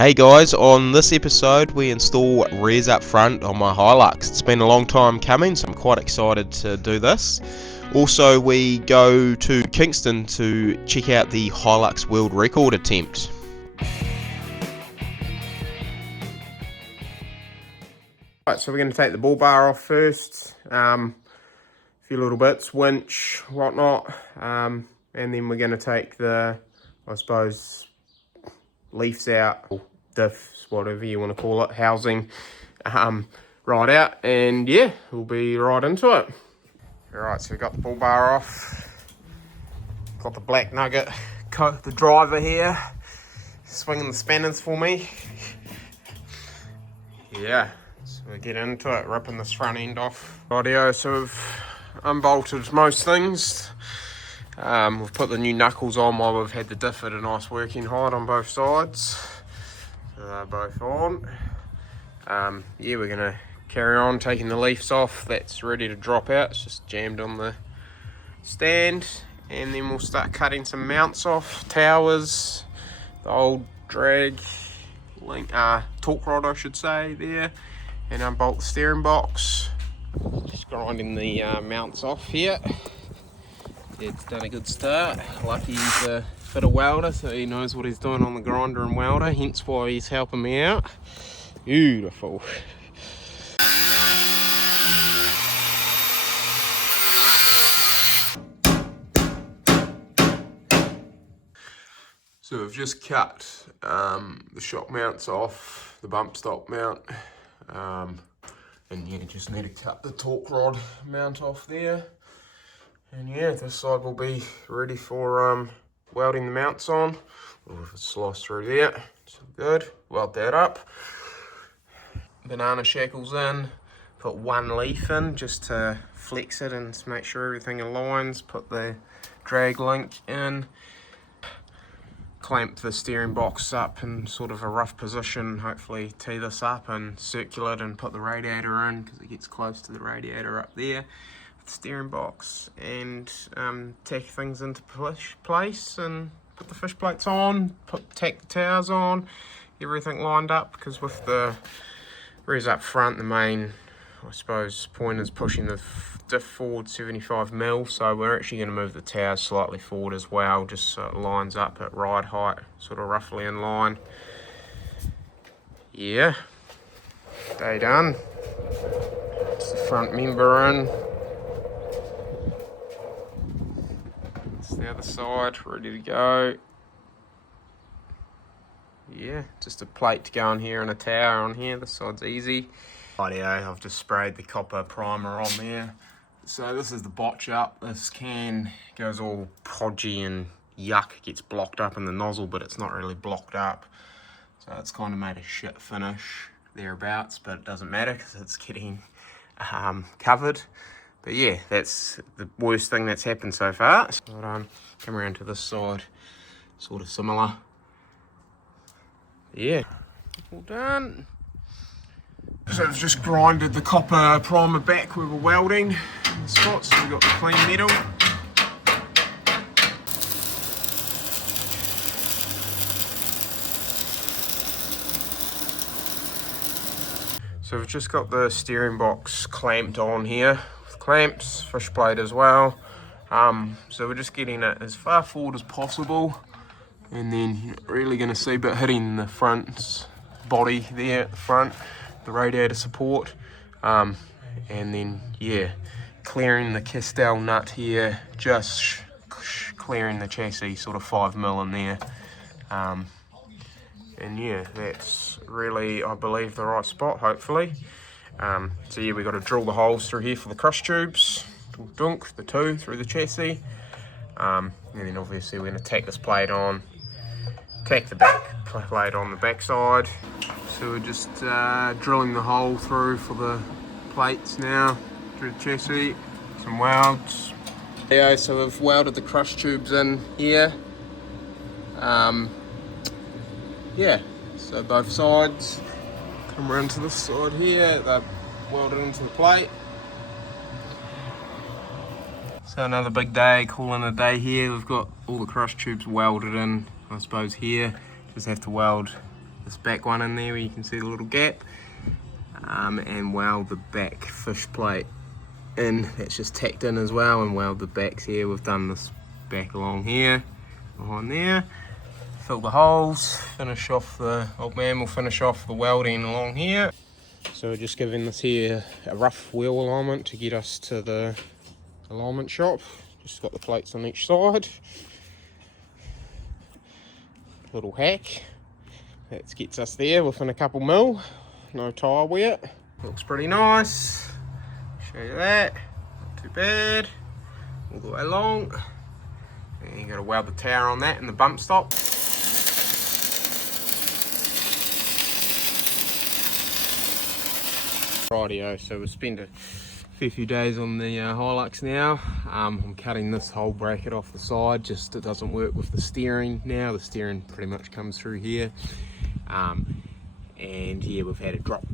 Hey guys, on this episode we install rears up front on my Hilux. It's been a long time coming, so I'm quite excited to do this. Also, we go to Kingston to check out the Hilux world record attempt. Right, so we're going to take the Bullbar off first. A few little bits, winch, whatnot, and then we're going to take the, I suppose, leaves out, or diffs, whatever you want to call it, housing, right out, and yeah, we'll be right into it. Alright, so we've got the Bullbar off, got the black nugget, the driver here, swinging the spanners for me. Yeah, so we get into it, ripping this front end off. Rightio, so we've unbolted most things. We've put the new knuckles on while we've had the diff at a nice working height on both sides. So they're both on. Yeah, we're going to carry on taking the leaves off. That's ready to drop out. It's just jammed on the stand. And then we'll start cutting some mounts off. Towers, the old drag link, torque rod I should say there. And unbolt the steering box. Just grinding the mounts off here. It's done a good start. Lucky he's a fitter welder, so he knows what he's doing on the grinder and welder, hence why he's helping me out. Beautiful. So we've just cut the shock mounts off, the bump stop mount, and yeah, just need to cut the torque rod mount off there. And yeah, this side will be ready for welding the mounts on. We'll slice through there, so good. Weld that up. Banana shackles in, put one leaf in just to flex it and make sure everything aligns. Put the drag link in. Clamp the steering box up in sort of a rough position, hopefully tee this up and circle it and put the radiator in because it gets close to the radiator up there. Steering box and tack things into place and put the fish plates on, tack the towers on, everything lined up, because with the rears up front, the main, I suppose, point is pushing the diff forward 75mm, so we're actually going to move the towers slightly forward as well, just so it lines up at ride height, sort of roughly in line. Yeah, day done. It's the front member in. The other side ready to go. Yeah, just a plate to go on here and a tower on here. This side's easy. Rightio, I've just sprayed the copper primer on there. So this is the botch up. This can goes all podgy and yuck. It gets blocked up in the nozzle, but it's not really blocked up. So it's kind of made a shit finish thereabouts, but it doesn't matter because it's getting covered. But yeah, that's the worst thing that's happened so far. So come around to this side, sort of similar. Yeah, all done. So I've just grinded the copper primer back we were welding in the spots, so we've got the clean metal. So we've just got the steering box clamped on here. Clamps, fish plate as well. So we're just getting it as far forward as possible, and then you're not really going to see, but hitting the front body there at the front, the radiator support, and then yeah, clearing the Castell nut here, just clearing the chassis, sort of 5mm in there, and yeah, that's really, I believe, the right spot, hopefully. So yeah, we've got to drill the holes through here for the crush tubes, dunk the two through the chassis, and then obviously we're going to tack this plate on, tack the back plate on the back side. So we're just drilling the hole through for the plates now, through the chassis, some welds. Yeah, so we've welded the crush tubes in here. Yeah, so both sides. Come around to this side here, they're welded into the plate. So another big day, calling a day here. We've got all the crush tubes welded in, I suppose here. Just have to weld this back one in there where you can see the little gap, and weld the back fish plate in. That's just tacked in as well, and weld the backs here. We've done this back along here, behind there. Fill the holes, finish off the, old man will finish off the welding along here. So we're just giving this here a rough wheel alignment to get us to the alignment shop. Just got the plates on each side. Little hack. That gets us there within a couple mil. No tyre wet. Looks pretty nice. Show you that. Not too bad. All the way along. And you got to weld the tower on that and the bump stop. Rightio, so we'll spend a fair few days on the Hilux now. I'm cutting this whole bracket off the side, just it doesn't work with the steering now. The steering pretty much comes through here. And yeah, we've had a drop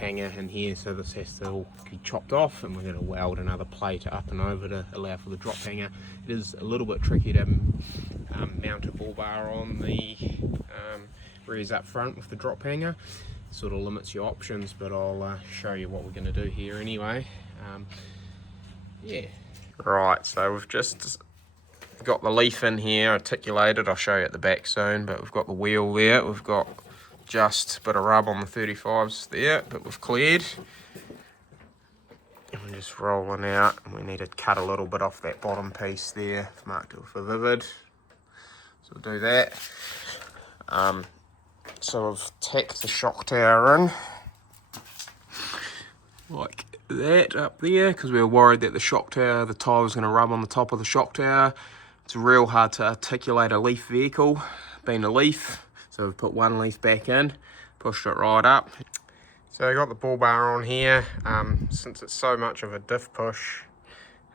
hanger in here, so this has to all be chopped off, and we're going to weld another plate up and over to allow for the drop hanger. It is a little bit tricky to mount a bull bar on the rears up front with the drop hanger. Sort of limits your options, but I'll show you what we're going to do here anyway. Yeah. Right, so we've just got the leaf in here articulated. I'll show you at the back soon, but we've got the wheel there. We've got just a bit of rub on the 35s there, but we've cleared. And we're just rolling out, and we need to cut a little bit off that bottom piece there. I've marked it for vivid, so we'll do that. So I've tacked the shock tower in like that up there, because we were worried that the shock tower, the tyre was going to rub on the top of the shock tower. It's real hard to articulate a leaf vehicle, being a leaf. So we've put one leaf back in, pushed it right up. So I got the bull bar on here. Since it's so much of a diff push,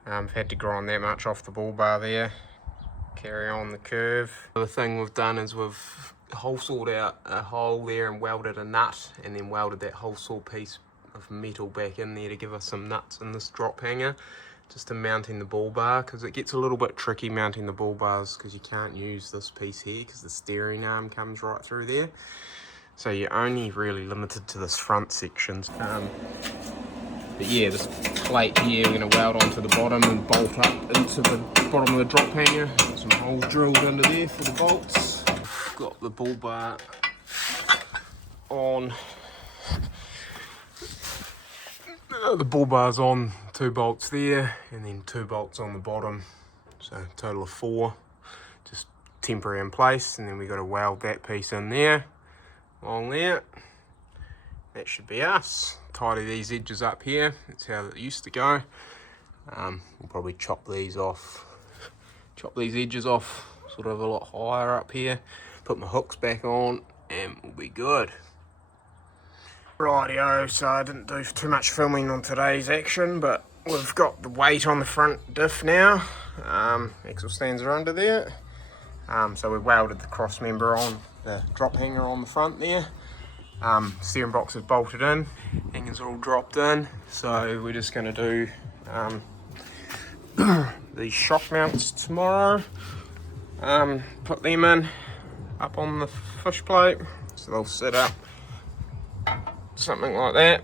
I've had to grind that much off the bull bar there. Carry on the curve. The thing we've done is we've hole sawed out a hole there and welded a nut, and then welded that hole saw piece of metal back in there to give us some nuts in this drop hanger, just to mounting the bull bar, because it gets a little bit tricky mounting the bull bars because you can't use this piece here because the steering arm comes right through there. So you're only really limited to this front section. But yeah, this plate here we're going to weld onto the bottom and bolt up into the bottom of the drop hanger. Got some holes drilled under there for the bolts. Got the bull bar on. The bull bar's on 2 bolts there, and then 2 bolts on the bottom, so a total of 4, just temporary in place. And then we got to weld that piece in there, along there. That should be us. Tidy these edges up here, that's how it used to go. We'll probably chop these edges off sort of a lot higher up here, put my hooks back on, and we'll be good. Rightio, so I didn't do too much filming on today's action, but we've got the weight on the front diff now. Axle stands are under there. So we welded the cross member on, the drop hanger on the front there. Steering box is bolted in, hangers are all dropped in. So we're just going to do these shock mounts tomorrow. Put them in, up on the fish plate, so they'll sit up. Something like that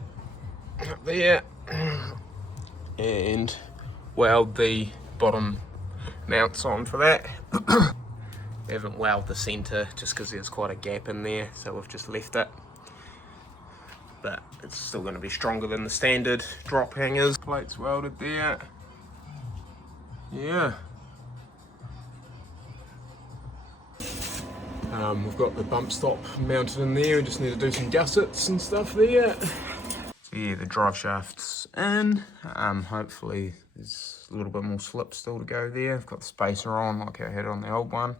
up there, and weld the bottom mounts on for that. We haven't welded the centre just because there's quite a gap in there, so we've just left it, but it's still going to be stronger than the standard drop hangers. Plates welded there. Yeah. We've got the bump stop mounted in there. We just need to do some gussets and stuff there. So yeah, the drive shaft's in. Hopefully there's a little bit more slip still to go there. I've got the spacer on like I had on the old one.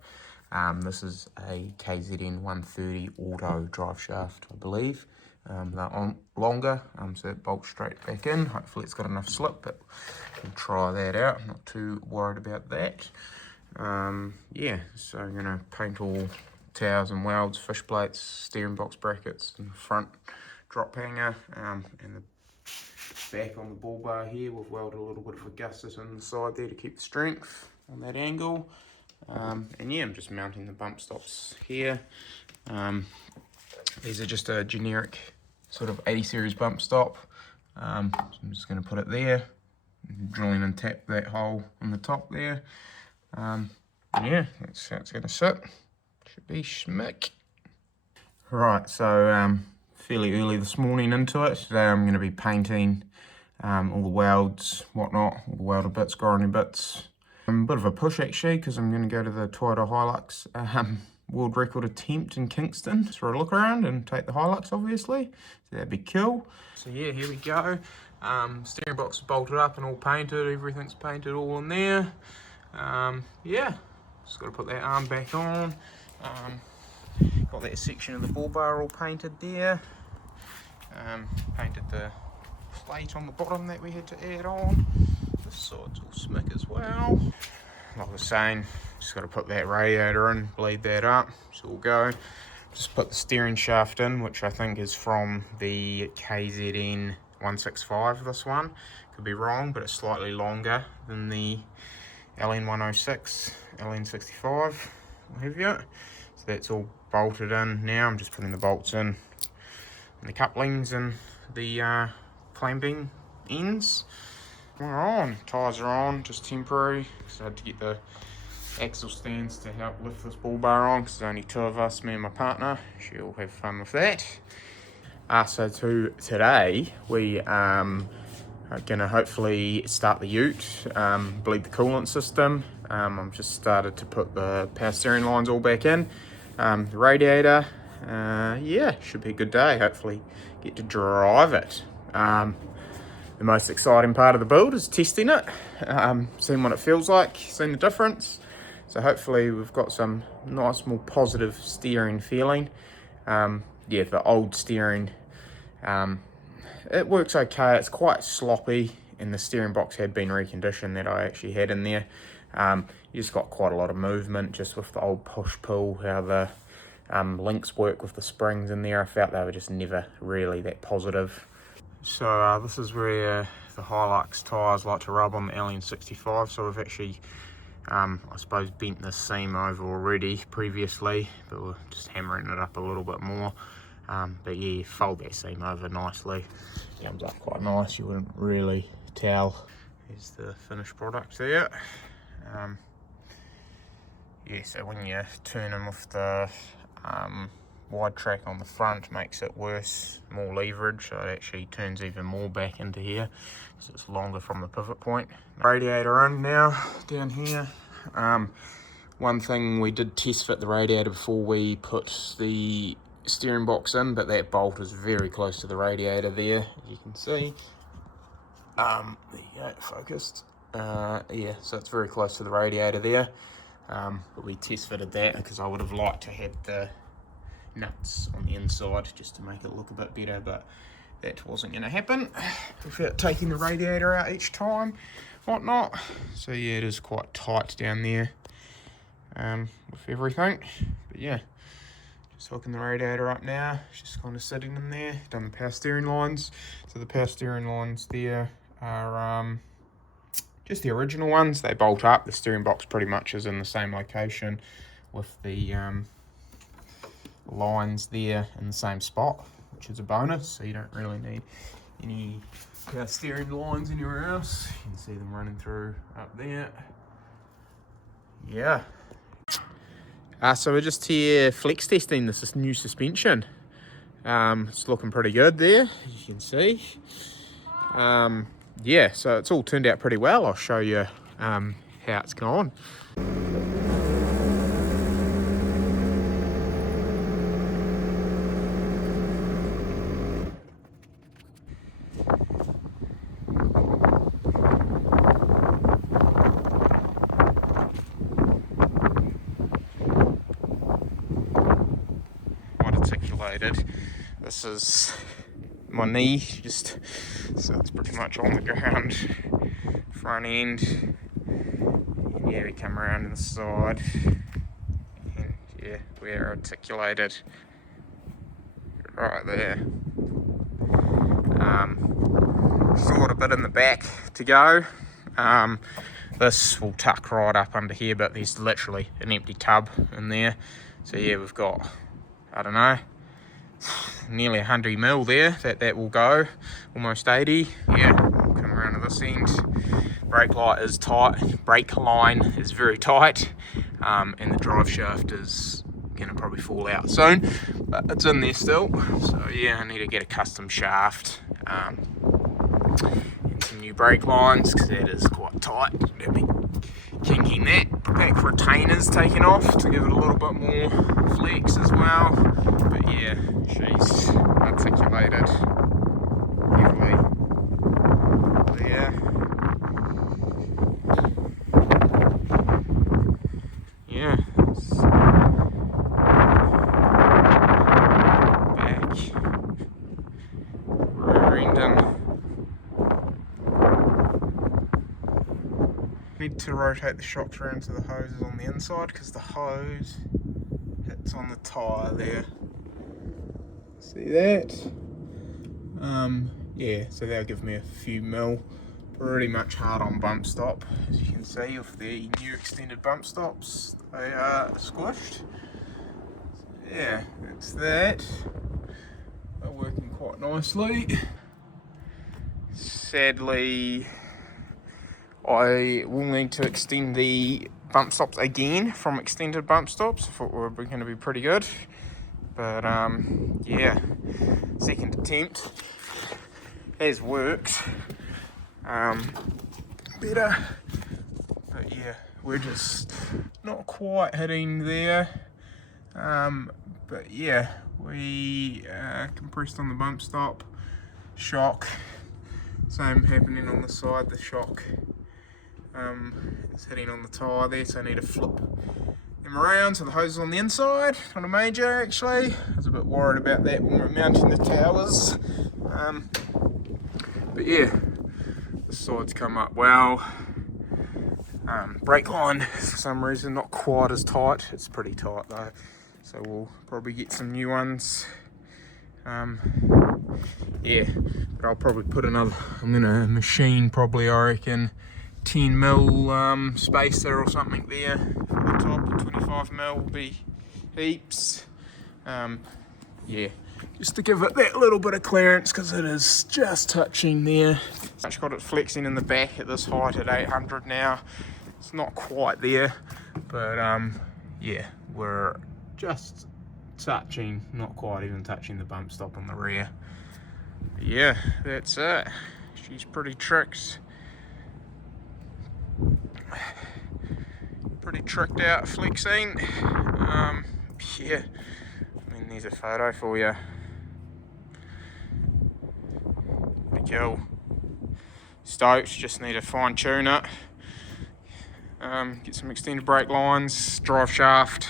This is a KZN 130 auto drive shaft, I believe. They're on longer, so it bolts straight back in. Hopefully it's got enough slip, but we'll try that out. I'm not too worried about that. Yeah, so I'm going to paint all towers and welds, fish plates, steering box brackets, and the front drop hanger, and the back on the bull bar here. We've welded a little bit of a gusset on the side there to keep the strength on that angle. And yeah, I'm just mounting the bump stops here. These are just a generic sort of 80 series bump stop. So I'm just going to put it there, drill in and tap that hole on the top there. Yeah, that's how it's going to sit. Should be schmick. Right, so fairly early this morning into it. Today I'm going to be painting all the welds, whatnot, all the welded bits, grinding bits. A bit of a push actually, because I'm going to go to the Toyota Hilux world record attempt in Kingston for a look around and take the Hilux obviously, so that'd be cool. So yeah, here we go. Steering box is bolted up and all painted, everything's painted all in there. Yeah, just got to put that arm back on. Got that section of the Bullbar all painted there. Painted the plate on the bottom that we had to add on. This side's all smick as well. Like I was saying, just got to put that radiator in, bleed that up, so we'll go. Just put the steering shaft in, which I think is from the KZN 165, this one. Could be wrong, but it's slightly longer than the LN 106, LN 65, what have you. So that's all bolted in now. I'm just putting the bolts in, and the couplings and the clamping ends. We're on, tyres are on, just temporary, because I had to get the axle stands to help lift this Bullbar on, because there's only two of us, me and my partner. She'll have fun with that. So today we are going to hopefully start the ute, bleed the coolant system. I've just started to put the power steering lines all back in, the radiator. Yeah, should be a good day, hopefully get to drive it. The most exciting part of the build is testing it, seeing what it feels like, seeing the difference. So hopefully we've got some nice, more positive steering feeling. Yeah, the old steering, it works okay. It's quite sloppy, and the steering box had been reconditioned that I actually had in there. You just got quite a lot of movement just with the old push-pull, how the links work with the springs in there. I felt they were just never really that positive. So this is where the Hilux tyres like to rub on the LN65. So we've actually, I suppose, bent this seam over already previously, but we're just hammering it up a little bit more. But yeah, you fold that seam over nicely. It comes up quite nice, you wouldn't really tell. Here's the finished product there. Yeah, so when you turn them with the wide track on the front, makes it worse, more leverage, so it actually turns even more back into here, so it's longer from the pivot point. Radiator in now, down here. One thing, we did test fit the radiator before we put the steering box in, but that bolt is very close to the radiator there, as you can see. There you go, focused. Yeah, so it's very close to the radiator there. But we test fitted that because I would have liked to have the nuts on the inside just to make it look a bit better, but that wasn't going to happen without taking the radiator out each time, whatnot. So yeah, it is quite tight down there with everything. But yeah, just hooking the radiator up now, it's just kind of sitting in there. Done the power steering lines. So the power steering lines there are just the original ones. They bolt up. The steering box pretty much is in the same location with the lines there in the same spot, which is a bonus, so you don't really need any power steering lines anywhere else. You can see them running through up there. Yeah. So we're just here flex testing this new suspension. It's looking pretty good there, as you can see. Yeah, so it's all turned out pretty well. I'll show you how it's gone. Articulated. This is my knee, just so it's pretty much on the ground. Front end. Yeah, we come around to the side. And yeah, we're articulated right there. Still got a bit in the back to go. This will tuck right up under here, but there's literally an empty tub in there. So yeah, we've got I don't know, nearly 100 mil there that will go, almost 80. Yeah, come around to this end. Brake line is very tight, and the drive shaft is gonna probably fall out soon, but it's in there still. So yeah, I need to get a custom shaft and some new brake lines, because that is quite tight. That'd be kinking that. Back retainers taken off to give it a little bit more flex as well. But yeah, she's articulated heavily there. Yeah, back rear ending. Need to rotate the shocks around to the hoses on the inside, because the hose hits on the tyre there. See that? Yeah, so that'll give me a few mil. Pretty much hard on bump stop, as you can see with the new extended bump stops. They are squished. So yeah, that's that. They're working quite nicely. Sadly, I will need to extend the bump stops again from extended bump stops. I thought we were going to be pretty good, but yeah, second attempt has worked better, but yeah, we're just not quite hitting there. But yeah, we compressed on the bump stop, shock, same happening on the side. The shock is hitting on the tyre there, so I need to flip them around so the hose is on the inside, not a major actually. I was a bit worried about that when we were mounting the towers. But yeah, the sides come up well. Brake line, for some reason, not quite as tight. It's pretty tight though, so we'll probably get some new ones. Yeah, but I'll probably put another, I'm gonna machine probably, I reckon, 10 mil spacer or something there for the top. 25 mil will be heaps. Yeah, just to give it that little bit of clearance, because it is just touching there. I've got it flexing in the back at this height at 800 now. It's not quite there, but yeah, we're just touching, not quite even touching the bump stop on the rear. But yeah, that's it. She's pretty tricked. Pretty tricked out flexing. Yeah, I mean, there's a photo for you. Pretty cool. Stoked, just need to fine tune it. Get some extended brake lines, drive shaft,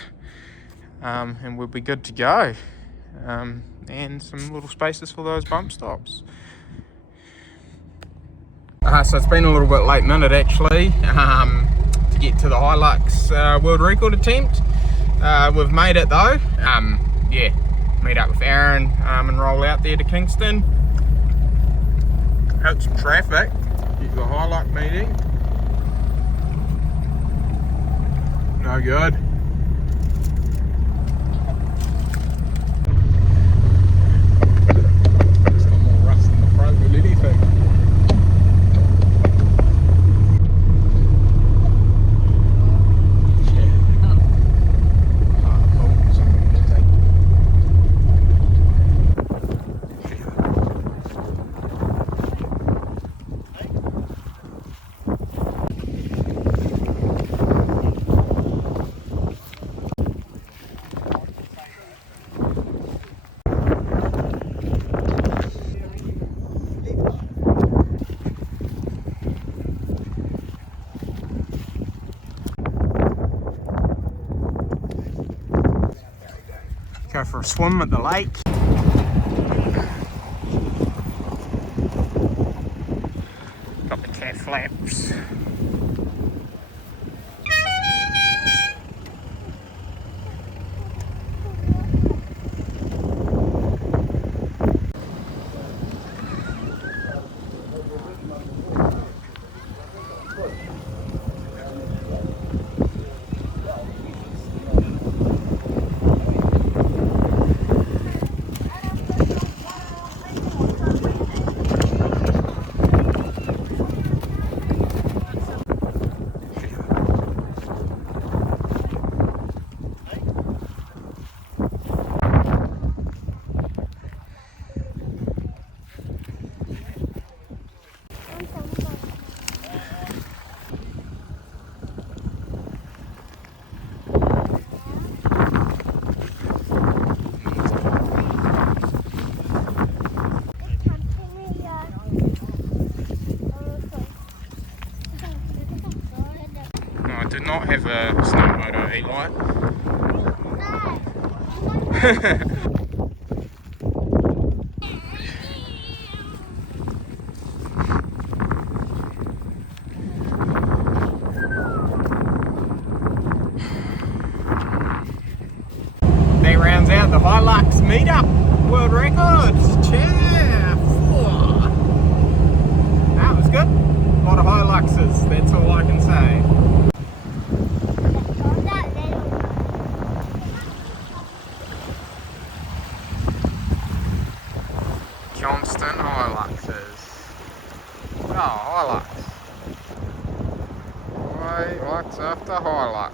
and we'll be good to go. And some little spaces for those bump stops. So it's been a little bit late minute actually to get to the Hilux world record attempt. We've made it though. Yeah, meet up with Aaron and roll out there to Kingston. Hit some traffic, get the Hilux meeting. No good. It's got more rust in the front than anything. Go for a swim at the lake. Got the cat flaps. have a snow motor, Eli. That rounds out the Hilux meetup world records. Cheer! That was good. A lot of Hiluxes, that's all I can say. Johnston Hiluxes. Oh, Hilux. Hilux after Hilux.